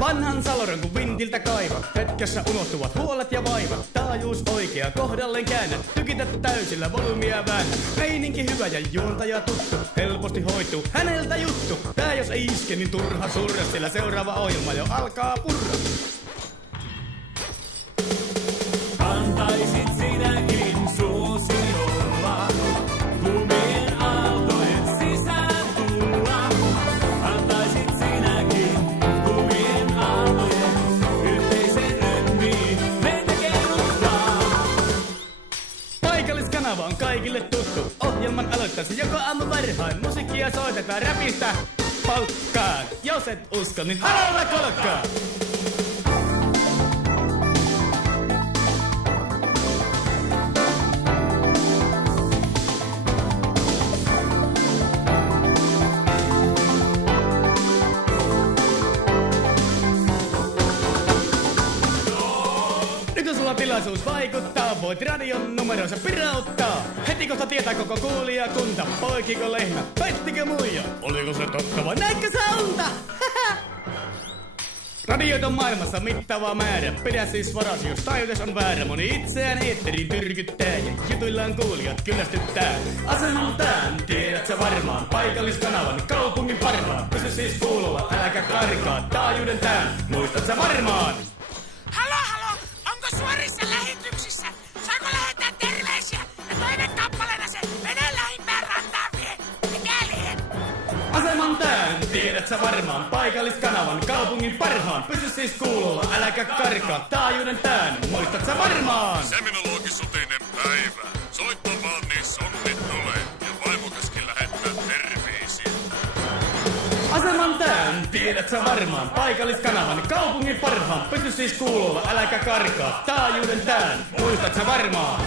Vanhan Saloran kun vintiltä kaivat, hetkessä unohtuvat huolet ja vaivat. Taajuus oikea, kohdalleen käännät, tykitä täysillä, volyymia väännät. Meininki hyvä ja juontaja tuttu, helposti hoituu häneltä juttu. Tää jos ei iske, niin turha surra, sillä seuraava ohjelma jo alkaa purra. Antaisit sinäkin suosi olla, lumien aaltojen sisään tulla. Antaisit sinäkin lumien aaltojen yhteisen rytmiin meitä kerrottaa. Paikalliskanava on kaikille tuttu, ohjelman aloittaisi joka aamu varhain. Musiikkia soitetaan räpistä palkkaan. Jos et usko, niin alalla kolkkaa. Nyt on sulla tilaisuus vaikuttaa, voit radion numeroissa pirauttaa. Heti kohta tietää koko kuulijakunta, poikiko lehmä, pettikö muija, oliko se totta vai näinkö sä unta? Radioita on maailmassa mittava määrä, pidä siis varas, jos taajuus on väärä. Moni itseään eetteriin tyrkyttää ja jutuillaan kuulijat kyllästyttää. Aseman tän, tiedät sä varmaan, paikalliskanavan, kaupungin parhaan. Pysy siis kuulolla, äläkä karkaa, taajuuden tän, muistat sä varmaan. Halo, onko suorissa lähetyksissä? Saako lähettää terveisiä? Ja toivekappaleena se veden lähimpään rantaan vie. Mikäli? Aseman tän, tiedät sä varmaan, paikalliskanavan, kaupungin parhaan. Pysy siis kuulolla, äläkä karkaa, taajuuden tän, muistat sä varmaan. Seminologisutinen päivä. Soittamaan niin sonnit tulee. Ja vaimokaskin lähettää terveisiä. Aseman tän, tiedät sä varmaan, paikalliskanavan, kaupungin parhaan. Pysy siis kuulolla, äläkä karkaa, taajuuden tän, muistat sä varmaan.